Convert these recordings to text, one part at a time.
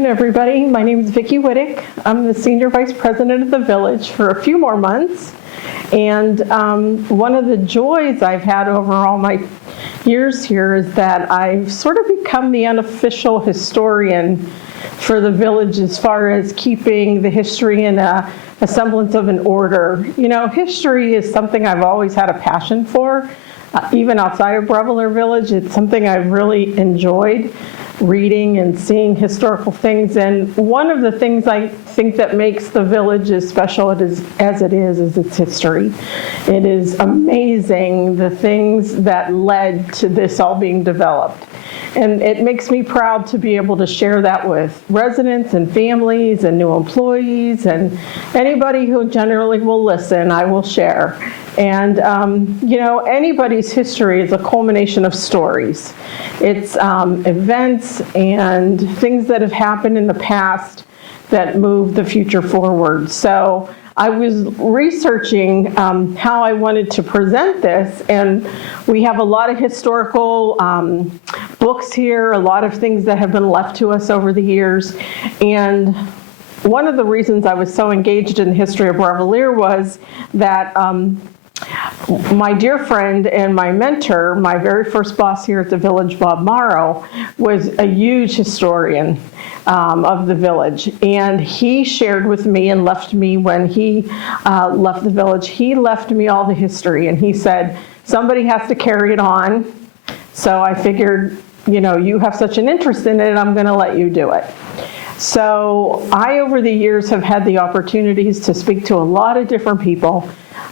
afternoon, everybody. My name is Vicki Whittick. I'm the Senior Vice President of the Village for a few more months. And one of the joys I've had over all my years here is that I've sort of become the unofficial historian for the village as far as keeping the history in a semblance of an order. You know, history is something I've always had a passion for. Even outside of Brevillere Village, it's something I've really enjoyed reading and seeing historical things. And one of the things I think that makes the village as special as it is its history. It is amazing the things that led to this all being developed. And it makes me proud to be able to share that with residents and families and new employees and anybody who generally will listen, I will share. And, you know, anybody's history is a culmination of stories. It's events and things that have happened in the past that move the future forward. So I was researching how I wanted to present this, and we have a lot of historical books here, a lot of things that have been left to us over the years. And one of the reasons I was so engaged in the history of Brevillere was that my dear friend and my mentor, my very first boss here at the village, Bob Morrow, was a huge historian of the village. And he shared with me and left me when he left the village, he left me all the history. And he said, somebody has to carry it on. So I figured, you know, you have such an interest in it, I'm going to let you do it. So I, over the years, have had the opportunities to speak to a lot of different people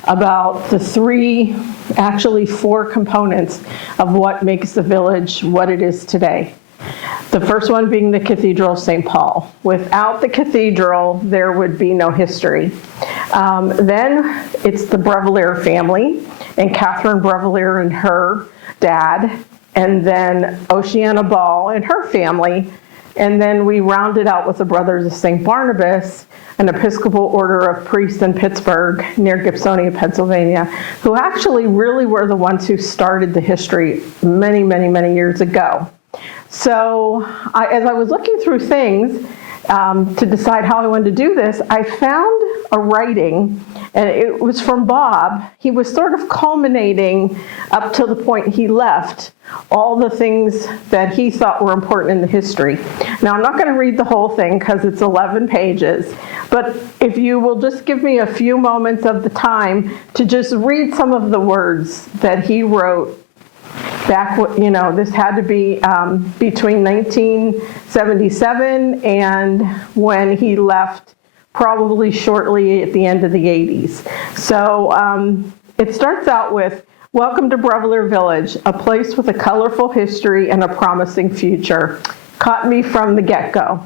about the actually four components of what makes the village what it is today. The first one being the Cathedral of St. Paul. Without the cathedral, there would be no history. Then it's the Brevillere family, and Catherine Brevillere and her dad, and then Oceana Ball and her family. And then we rounded out with the Brothers of St. Barnabas, an Episcopal order of priests in Pittsburgh near Gibsonia, Pennsylvania, who actually really were the ones who started the history many, many, many years ago. So as I was looking through things to decide how I wanted to do this, I found a writing, and it was from Bob. He was sort of culminating up to the point he left all the things that he thought were important in the history. Now, I'm not going to read the whole thing because it's 11 pages, but if you will just give me a few moments of the time to just read some of the words that he wrote back, you know, this had to be between 1977 and when he left, probably shortly at the end of the 80s. So it starts out with, welcome to Brevillere Village, a place with a colorful history and a promising future. Caught me from the get-go.